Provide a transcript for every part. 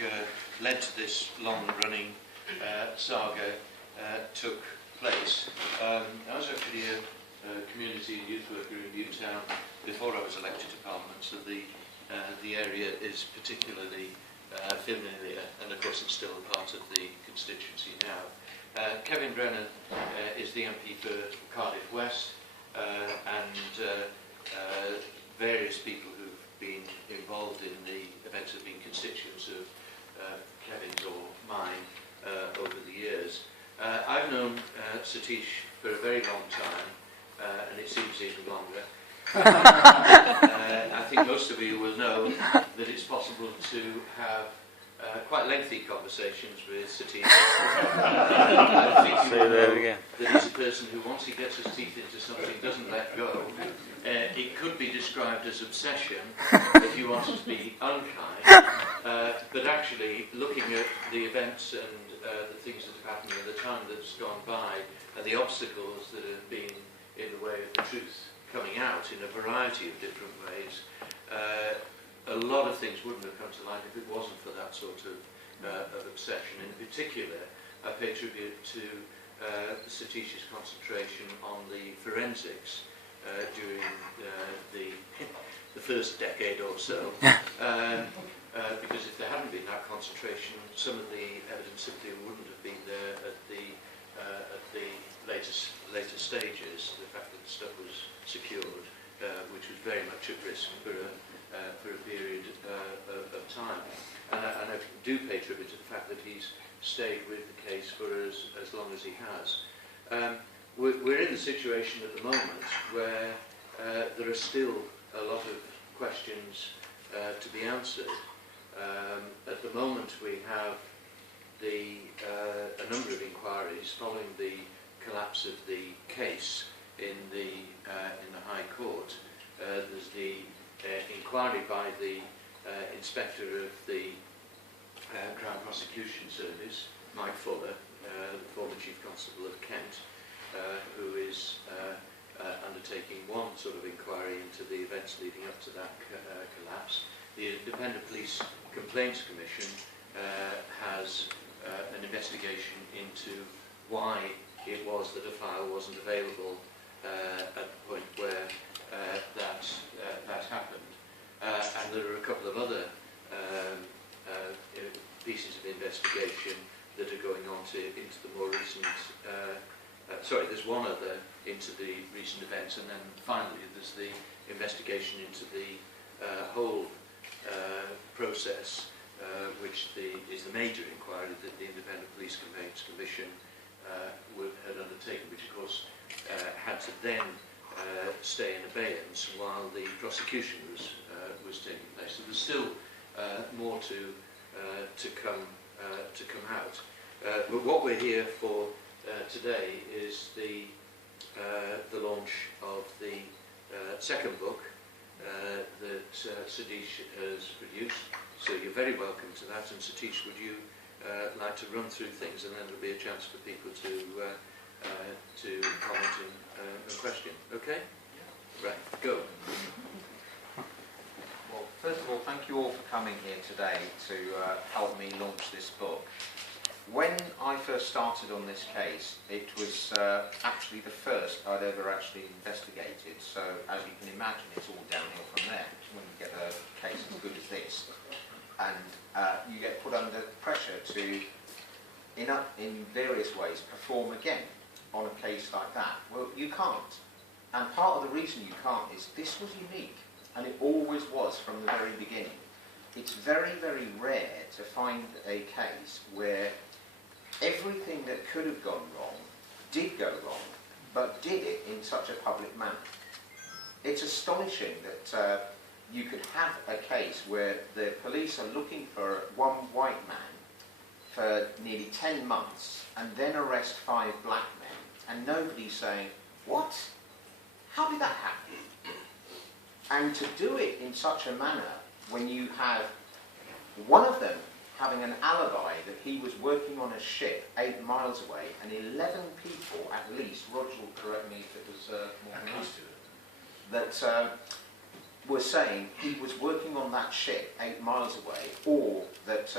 which led to this long-running saga took place. I was actually a community and youth worker in Newtown before I was elected to Parliament, so the area is particularly familiar, and of course it's still a part of the constituency now. Kevin Brennan is the MP for Cardiff West, and various people who've been involved in the events have been constituents of Kevin's or mine over the years. I've known Satish for a very long time, and it seems even longer. I think most of you will know that it's possible to have quite lengthy conversations with Satish. I think you will know that he's a person who, once he gets his teeth into something, doesn't let go. It could be described as obsession, if you wanted to be unkind, but actually looking at the events and the things that have happened and the time that's gone by and the obstacles that have been in the way of the truth coming out in a variety of different ways, a lot of things wouldn't have come to light if it wasn't for that sort of obsession. In particular, I pay tribute to Satish's concentration on the forensics during the first decade or so, because if there hadn't been that concentration, some of the evidence simply wouldn't have been there at the later stages. The fact that the stuff was secured, which was very much at risk for a period of time. And I do pay tribute to the fact that he's stayed with the case for as long as he has. We're in the situation at the moment where there are still a lot of questions to be answered. At the moment we have a number of inquiries following the collapse of the case in the High Court. There's the inquiry by the Inspector of the Crown Prosecution Service, Mike Fuller, the former Chief Constable of Kent, who is undertaking one sort of inquiry into the events leading up to that collapse. The Independent Police Complaints Commission has an investigation into why it was that a file wasn't available at the point where that happened. And there are a couple of other pieces of investigation that are going on into the more recent, there's one other into the recent events, and then finally there's the investigation into the whole process, which is the major inquiry that the Independent Police Complaints Commission had undertaken, which of course had to then stay in abeyance while the prosecution was taking place. So there's still more to come out. But what we're here for today is the launch of the second book that Satish has produced. So you're very welcome to that. And Satish, would you like to run through things, and then there'll be a chance for people to comment and question. Okay? Yeah. Right. Go. Well, first of all, thank you all for coming here today to help me launch this book. When I first started on this case, it was actually the first I'd ever actually investigated. So, as you can imagine, it's all downhill from there when you get a case as good as this. And you get put under pressure to, in various ways, perform again on a case like that. Well, you can't. And part of the reason you can't is this was unique, and it always was from the very beginning. It's very, very rare to find a case where everything that could have gone wrong did go wrong, but did it in such a public manner. It's astonishing that you could have a case where the police are looking for one white man for nearly 10 months and then arrest 5 black men, and nobody's saying, what? How did that happen? And to do it in such a manner when you have one of them having an alibi that he was working on a ship 8 miles away, and 11 people at least, Roger will correct me if it was more than that, were saying he was working on that ship 8 miles away, or that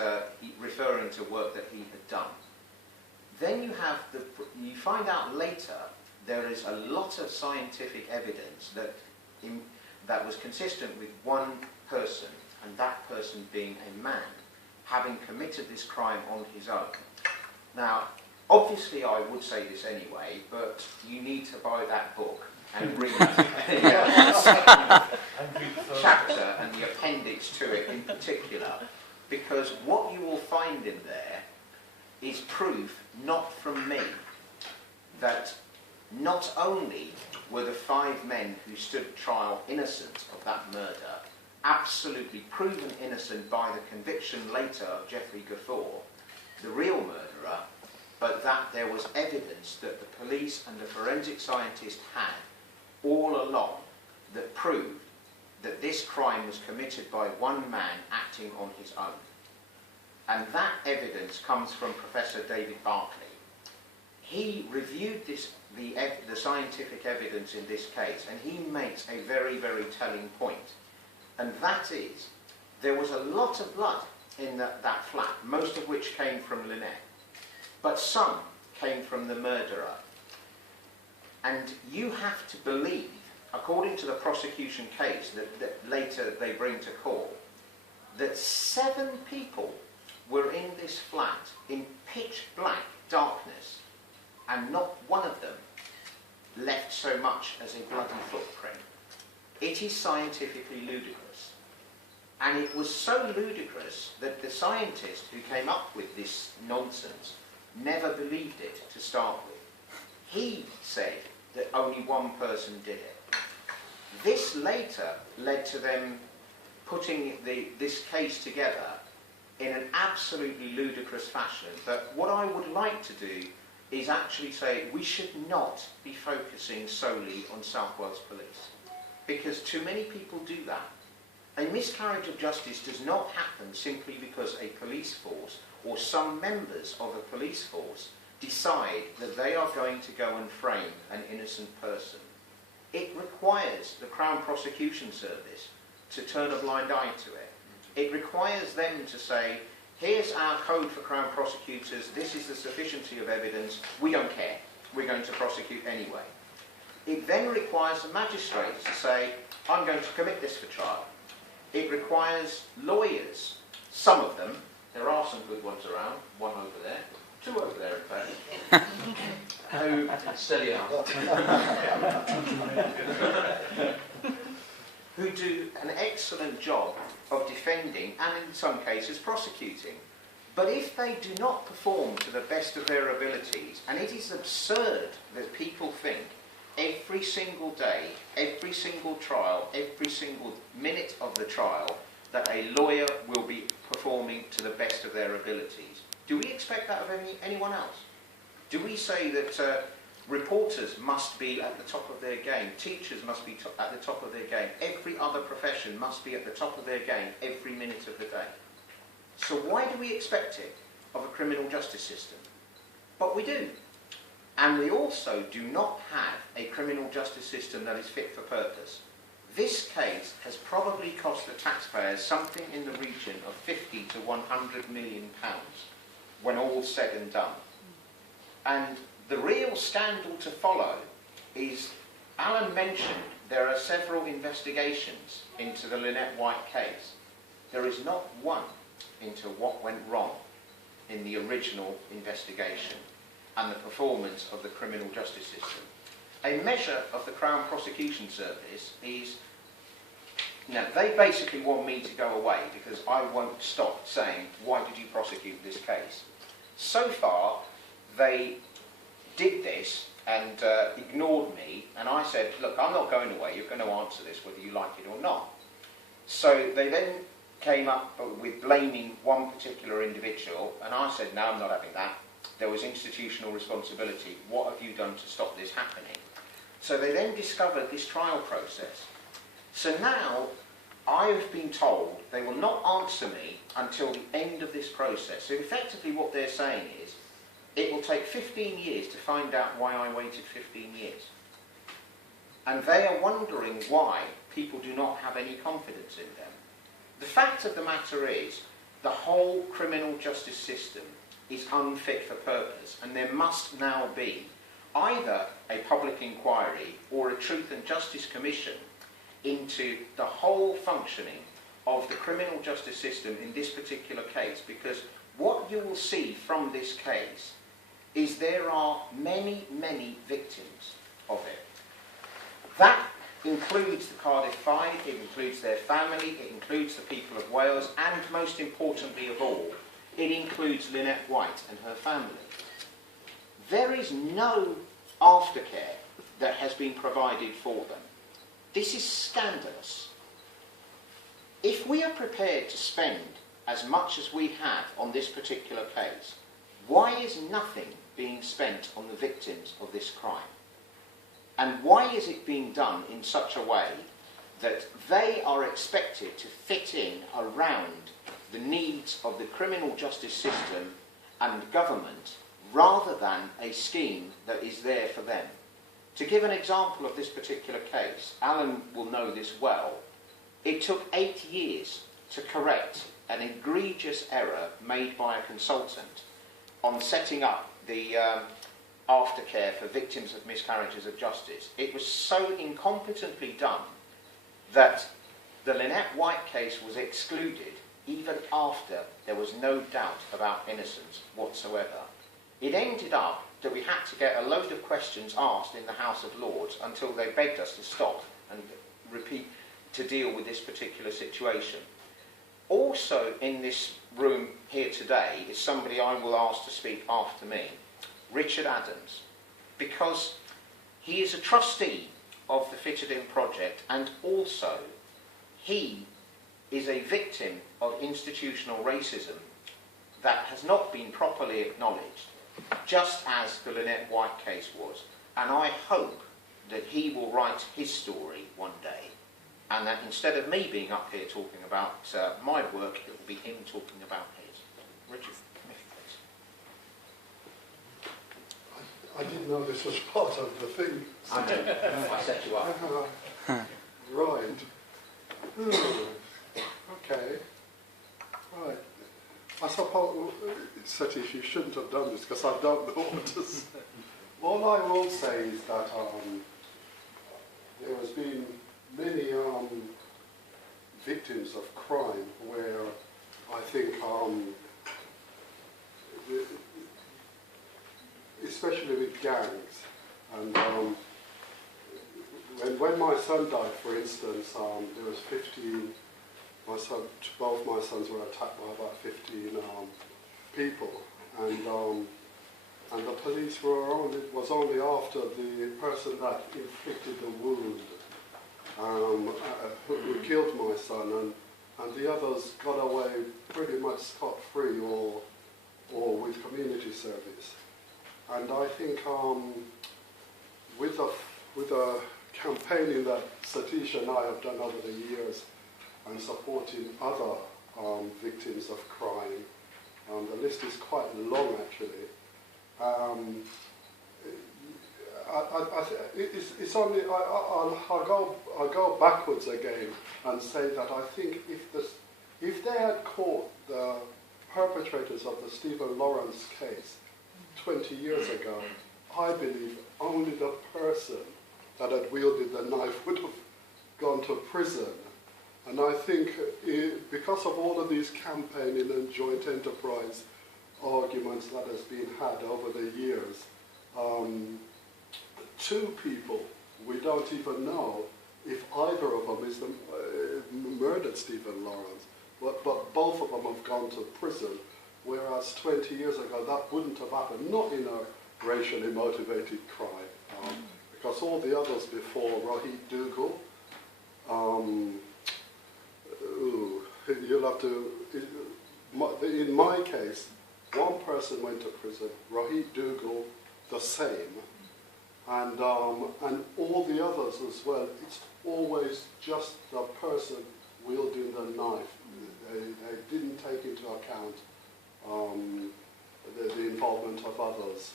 referring to work that he had done. Then you find out later there is a lot of scientific evidence that was consistent with one person, and that person being a man, having committed this crime on his own. Now, obviously I would say this anyway, but you need to buy that book and read the second chapter and the appendix to it in particular, because what you will find in there is proof, not from me, that not only were the 5 men who stood trial innocent of that murder, absolutely proven innocent by the conviction later of Geoffrey Gathor, the real murderer, but that there was evidence that the police and the forensic scientist had all along that proved that this crime was committed by one man acting on his own. And that evidence comes from Professor David Barclay. He reviewed the scientific evidence in this case, and he makes a very, very telling point. And that is, there was a lot of blood in that flat, most of which came from Lynette, but some came from the murderer. And you have to believe, according to the prosecution case that later they bring to court, that 7 people were in this flat in pitch black darkness, and not one of them left so much as a bloody footprint. It is scientifically ludicrous. And it was so ludicrous that the scientist who came up with this nonsense never believed it to start with. He said that only one person did it. This later led to them putting this case together in an absolutely ludicrous fashion. But what I would like to do is actually say we should not be focusing solely on South Wales Police, because too many people do that. A miscarriage of justice does not happen simply because a police force or some members of a police force decide that they are going to go and frame an innocent person. It requires the Crown Prosecution Service to turn a blind eye to it. It requires them to say, here's our code for Crown prosecutors, this is the sufficiency of evidence, we don't care, we're going to prosecute anyway. It then requires the magistrates to say, I'm going to commit this for trial. It requires lawyers, some of them, there are some good ones around, one over there, 2 over there in fact, who Steady on. who do an excellent job of defending and in some cases prosecuting. But if they do not perform to the best of their abilities, and it is absurd that people think every single day, every single trial, every single minute of the trial, that a lawyer will be performing to the best of their abilities. Do we expect that of anyone else? Do we say that reporters must be at the top of their game, teachers must be at the top of their game, every other profession must be at the top of their game every minute of the day? So why do we expect it of a criminal justice system? But we do. And we also do not have a criminal justice system that is fit for purpose. This case has probably cost the taxpayers something in the region of 50 to 100 million pounds when all's said and done. And the real scandal to follow is, Alan mentioned there are several investigations into the Lynette White case. There is not one into what went wrong in the original investigation and the performance of the criminal justice system. A measure of the Crown Prosecution Service is, now they basically want me to go away because I won't stop saying, why did you prosecute this case? So far, they did this and ignored me, and I said, look, I'm not going away, you're going to answer this whether you like it or not. So they then came up with blaming one particular individual, and I said, no, I'm not having that. There was institutional responsibility. What have you done to stop this happening? So they then discovered this trial process. So now I've been told they will not answer me until the end of this process. So effectively what they're saying is, it will take 15 years to find out why I waited 15 years. And they are wondering why people do not have any confidence in them. The fact of the matter is, the whole criminal justice system is unfit for purpose, and there must now be either a public inquiry or a Truth and Justice Commission into the whole functioning of the criminal justice system in this particular case, because what you will see from this case is there are many, many victims of it. That includes the Cardiff Five, it includes their family, it includes the people of Wales, and most importantly of all, it includes Lynette White and her family. There is no aftercare that has been provided for them. This is scandalous. If we are prepared to spend as much as we have on this particular case, why is nothing being spent on the victims of this crime? And why is it being done in such a way that they are expected to fit in around the needs of the criminal justice system and government, rather than a scheme that is there for them? To give an example of this particular case, Alan will know this well, it took 8 years to correct an egregious error made by a consultant on setting up the aftercare for victims of miscarriages of justice. It was so incompetently done that the Lynette White case was excluded even after there was no doubt about innocence whatsoever. It ended up that we had to get a load of questions asked in the House of Lords until they begged us to stop and repeat to deal with this particular situation. Also in this room here today is somebody I will ask to speak after me, Richard Adams, because he is a trustee of the Fitted In project, and also he is a victim of institutional racism that has not been properly acknowledged, just as the Lynette White case was. And I hope that he will write his story one day, and that instead of me being up here talking about my work, it will be him talking about his. Richard, please. I didn't know this was part of the thing. I know. I set you up. Right. Okay. Right. I suppose, Satish, you shouldn't have done this because I don't know what to say. All I will say is that there has been many victims of crime where I think, especially with gangs, and when my son died, for instance, there was 15. Both my sons were attacked by about 15 people, and the police was only after the person that inflicted the wound, who killed my son, and the others got away pretty much scot-free or with community service. And I think with the campaigning that Satish and I have done over the years, and supporting other victims of crime, the list is quite long actually. It's only I'll go backwards again and say that I think if they had caught the perpetrators of the Stephen Lawrence case 20 years ago, I believe only the person that had wielded the knife would have gone to prison. And I think because of all of these campaigning and joint enterprise arguments that has been had over the years, two people, we don't even know if either of them is murdered Stephen Lawrence, but both of them have gone to prison, whereas 20 years ago that wouldn't have happened, not in a racially motivated crime, because all the others before, Rohit Dougal, you'll have to, in my case, one person went to prison, Rohit Dougal the same, and all the others as well. It's always just the person wielding the knife. They didn't take into account the involvement of others,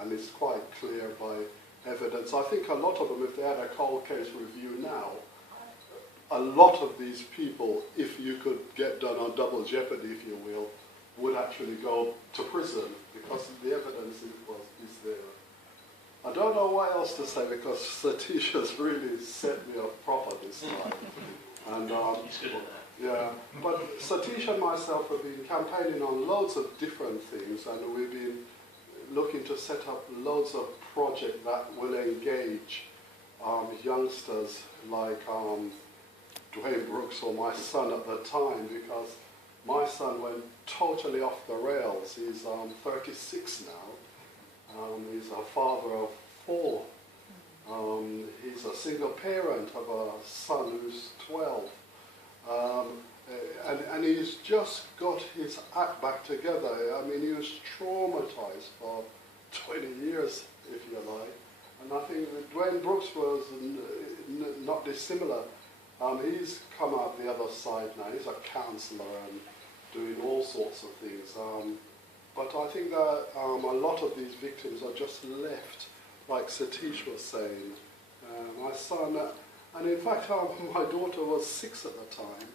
and it's quite clear by evidence. I think a lot of them, if they had a cold case review now, a lot of these people, if you could get done on double jeopardy, if you will, would actually go to prison because the evidence is there. I don't know what else to say because Satish has really set me up proper this time. And He's good at that. yeah, but Satish and myself have been campaigning on loads of different things, and we've been looking to set up loads of projects that will engage youngsters like Dwayne Brooks or my son at the time, because my son went totally off the rails. He's 36 now. He's a father of 4. He's a single parent of a son who's 12. And he's just got his act back together. I mean, he was traumatized for 20 years, if you like. And I think that Dwayne Brooks was not dissimilar. He's come out the other side now. He's a counsellor and doing all sorts of things. But I think that a lot of these victims are just left, like Satish was saying. My son, and in fact my daughter was 6 at the time,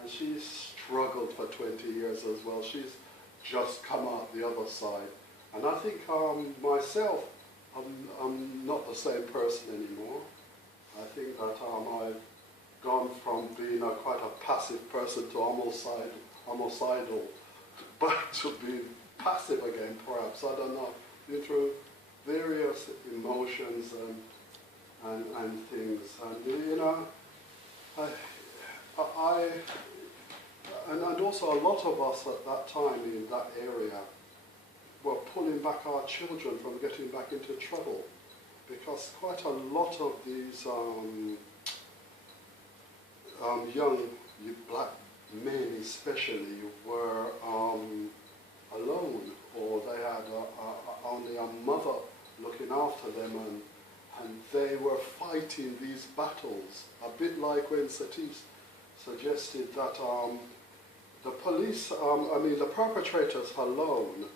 and she struggled for 20 years as well. She's just come out the other side. And I think myself, I'm not the same person anymore. I think that I've gone from being quite a passive person to homicidal, back to being passive again, perhaps. I don't know. Been through various emotions and things, and you know, and also a lot of us at that time in that area were pulling back our children from getting back into trouble, because quite a lot of these young black men especially were alone, or they had only a mother looking after them, and they were fighting these battles, a bit like when Satish suggested that the police, the perpetrators alone,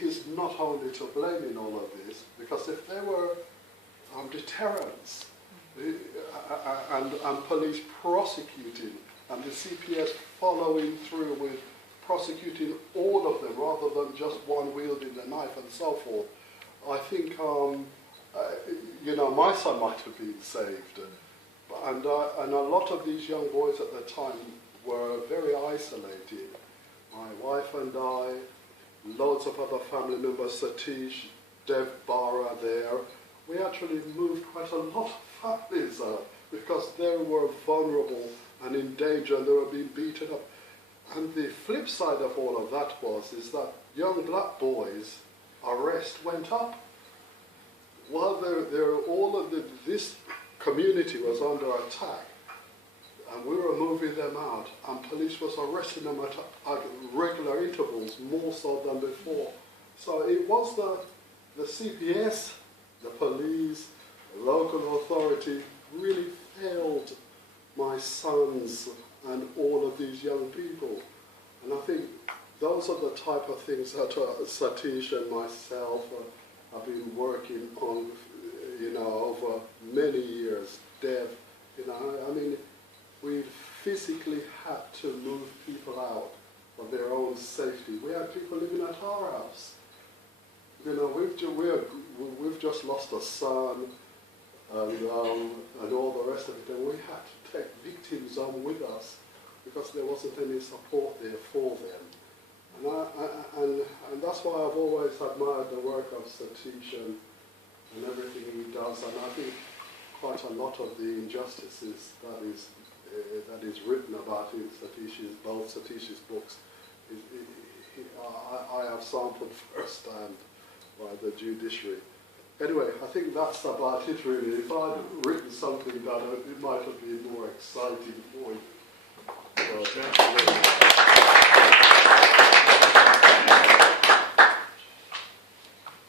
is not only to blame in all of this, because if there were deterrents and police prosecuting, and the CPS following through with prosecuting all of them rather than just one wielding the knife and so forth, I think my son might have been saved. And a lot of these young boys at the time were very isolated. My wife and I, loads of other family members, Satish, Dev, Bara there, we actually moved quite a lot of families because they were vulnerable and in danger, and they were being beaten up. And the flip side of all of that is that young black boys' arrest went up. While this community was under attack, and we were moving them out, and police was arresting them at regular intervals, more so than before. So it was the CPS, the police, the local authority really failed my sons and all of these young people. And I think those are the type of things that Satish and myself have been working on, over many years. Dev, we physically had to move people out for their own safety. We had people living at our house. We've just lost a son and all the rest of it, and we had to take victims on with us because there wasn't any support there for them. And that's why I've always admired the work of Satish and everything he does, and I think quite a lot of the injustices that is written about in both Satish's books, I have sampled firsthand by the judiciary. Anyway, I think that's about it really. If I'd written something that it might have been more exciting for you. So,